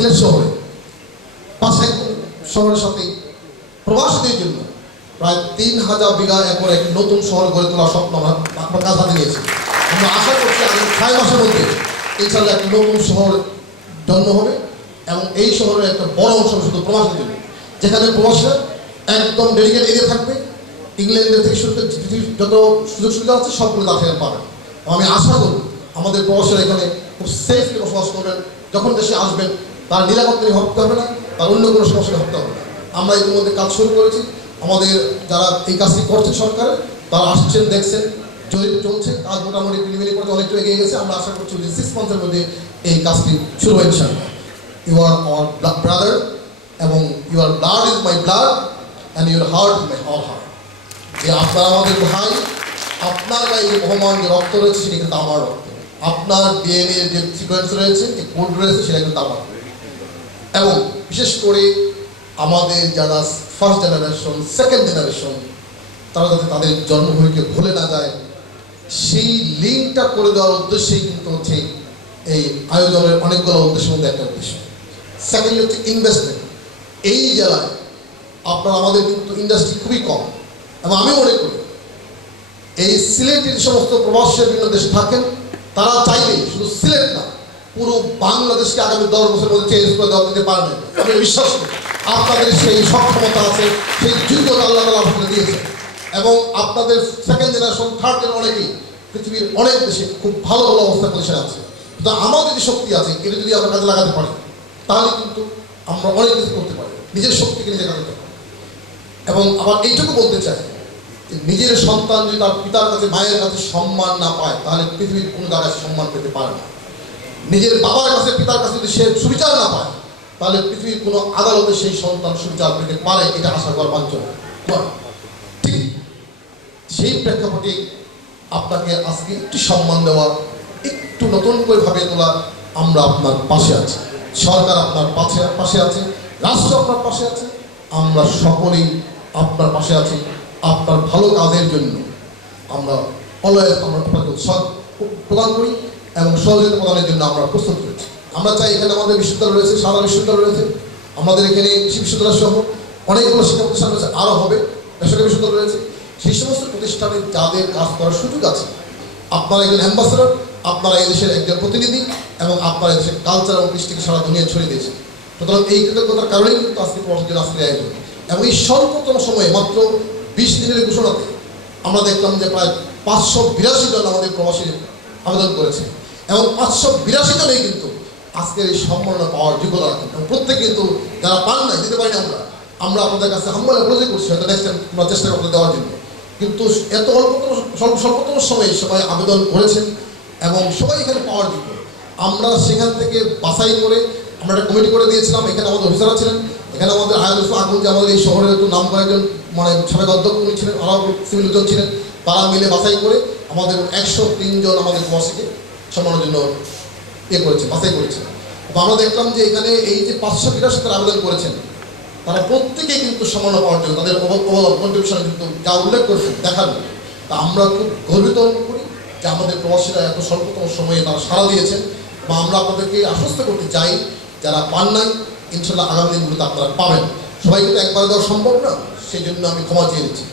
সিলেট শহরে পাশে শহরের সাথে প্রবাসীদের জন্য প্রায় 3000 বিঘা একর এক নতুন শহর গড়ে তোলার স্বপ্ন আমরা আপনার কাজ হাতে নিয়েছি। আমরা আশা করছি আগামী 6 মাসের মধ্যে ইনশাআল্লাহ একটা নতুন শহর জন্ম হবে এবং এই শহরের একটা বড় অংশ শুধু প্রবাসীদের জন্য, যেখানে প্রবাসীরা একদম ডেডিকেট এরিয়া থাকবে। ইংল্যান্ডের থেকে শুরু করে যত সুযোগ সুবিধা আছে সবগুলো তার থেকে পাবেন। আমি আশা করি আমাদের প্রবাসীরা এখানে খুব সেফলি বসবাস করবেন। যখন দেশে আসবেন তার নিরাপত্তা ভাবতে হবে না, তার অন্য কোনো সমস্যা ভাবতে হবে না। আমরা ইতিমধ্যে কাজ শুরু করেছি। আমাদের যারা এই কাজটি করছে সরকারের, তারা আসছেন, দেখছেন, জরিপ চলছে, কাজ মোটামুটি প্রিলিমিনারি পর্যায়ে অনেকটা এগিয়ে গেছে। আমরা আশা করছি 6 মান্থের মধ্যে এই কাজটি শুরু হয়ে ইনশাআল্লাহ। ইউ আর আওয়ার ব্রাদার এবং your blood is my blood and your heart is my all heart. যে আপনার আমাদের ভাই, আপনার গায়ে মহামান যে রক্ত রয়েছে সেটা কিন্তু আমার রক্ত, আপনার ডিএনএ যে সিকোয়েন্স রয়েছে, যে কোড রয়েছে সেটা কিন্তু আমার। এবং বিশেষ করে আমাদের যারা ফার্স্ট জেনারেশন, সেকেন্ড জেনারেশন, তারা যাতে তাদের জন্মভূমিকে ভুলে না যায় সেই লিঙ্কটা করে দেওয়ার উদ্দেশ্যেই কিন্তু হচ্ছে এই আয়োজনের অনেকগুলো উদ্দেশ্যের মধ্যে একটা উদ্দেশ্য। সেকেন্ডলি হচ্ছে ইনভেস্টমেন্ট। এই জেলায় আপনার আমাদের কিন্তু ইন্ডাস্ট্রি খুবই কম এবং আমি মনে করি এই সিলেটের সমস্ত প্রবাসী বিভিন্ন দেশে থাকেন, তারা চাইলেই শুধু সিলেট না পুরো বাংলাদেশকে আগামী 10 বছরের মধ্যে চেঞ্জ করে দেওয়া দিতে পারবেন। আমি বিশ্বাস করি আপনাদের সেই সক্ষমতা আছে, সেই যোগ্যতা আল্লাহ তাআলা আপনাদের দিয়েছেন এবং আপনাদের সেকেন্ড জেনারেশন, থার্ড জেনারেশন অনেকেই পৃথিবীর অনেক দেশে খুব ভালো ভালো অবস্থা পজিশন আছে। তো আমাদের যে শক্তি আছে এটা যদি আমরা কাজে লাগাতে পারি তাহলে কিন্তু আমরা অনেক কিছু করতে পারি, নিজের শক্তিকে নিজে কাজে পারি। এবং আবার এইটুকু বলতে চাই, নিজের সন্তান যদি তার পিতার কাছে, মায়ের কাছে সম্মান না পায় তাহলে পৃথিবীর কোনো জায়গায় সম্মান পেতে পারে না। নিজের বাবার কাছে, পিতার কাছে যদি সে সুবিচার না পায় তাহলে পৃথিবীর কোনো আদালতে সেই সন্তান সুবিচার পেতে পারে, এটা আশা করা বাঞ্ছনীয়। ঠিক সেই প্রেক্ষাপটে আপনাকে আজকে একটু সম্মান দেওয়া, একটু নতুন করে ভাবে তোলা, আমরা আপনার পাশে আছি, সরকার আপনার পাশে আছে, রাষ্ট্র আপনার পাশে আছে, আমরা সকলেই আপনার পাশে আছি। আপনার ভালো কাজের জন্য আমরা অলওয়েজ আমরা আপনাকে উৎসাহ প্রদান করি এবং সহযোগিতা প্রদানের জন্য আমরা প্রস্তুত রয়েছি। আমরা চাই এখানে আমাদের বিশ্ববিদ্যালয় রয়েছে, সারা বিশ্ববিদ্যালয় রয়েছে, আমাদের এখানে কৃষি বিশ্ববিদ্যালয় সহ অনেকগুলো শিক্ষা প্রতিষ্ঠান রয়েছে, আরও হবে, বেসরকারি বিশ্ববিদ্যালয় রয়েছে। সেই সমস্ত প্রতিষ্ঠানে যাদের কাজ করার সুযোগ আছে, আপনারা একজন অ্যাম্বাসেডর, আপনারা এই দেশের একজন প্রতিনিধি এবং আপনারা দেশের কালচার এবং কৃষ্টিকে সারা দুনিয়া ছড়িয়ে দিয়েছেন। সুতরাং এই কৃতজ্ঞতার কারণেই কিন্তু আজকে প্রবাসীদের আজকের আয়োজন এবং এই স্বল্পতম সময়ে মাত্র 20 দিনের ঘোষণাতে আমরা দেখলাম যে প্রায় 582 জন আমাদের প্রবাসী আবেদন করেছে এবং 582 জনেই কিন্তু আজকের এই সম্মাননা পাওয়ার যোগ্যতা রাখেন এবং প্রত্যেকে কিন্তু যারা পান নাই, দিতে পারি না আমরা আপনাদের কাছে হাম্বল অ্যাপ্রোচ করছি, হয়তো নেক্সট টাইম আমরা চেষ্টা করতে দেওয়ার জন্য। কিন্তু এত স্বল্পতম সময়ে সবাই আবেদন করেছেন এবং সবাই এখানে পাওয়ার যোগ্য। আমরা সেখান থেকে বাছাই করে আমরা একটা কমিটি করে দিয়েছিলাম। এখানে আমাদের অফিসাররা ছিলেন, এখানে আমাদের আয়োজন আগুন যে আমাদের এই শহরের একটু নাম করা একজন মানে সাবেক অধ্যক্ষ উনি ছিলেন, আরও সিভিল জন ছিলেন, তারা মিলে বাছাই করে আমাদের 103 জন আমাদের প্রবাসীকে সম্মানের জন্য বাছাই করেছেন। তো আমরা দেখলাম যে এখানে এই যে 582 তারা আবেদন করেছেন, তারা প্রত্যেকেই কিন্তু সম্মান পাওয়ার জন্য তাদের কন্ট্রিবিউশন কিন্তু যা উল্লেখ করেছেন দেখানো। তা আমরা খুব গর্বিত অনুভব করি যে আমাদের প্রবাসীরা এত স্বল্পতম সময়ে তারা সাড়া দিয়েছেন বা আমরা আপনাদেরকে আশ্বস্ত করতে চাই যারা পান নাই ইনশাল্লাহ আগামী দিনগুলোতে আপনারা পাবেন। সবাই কিন্তু একবার দেওয়া সম্ভব না, সেই জন্য আমি ক্ষমা চেয়ে নিচ্ছি।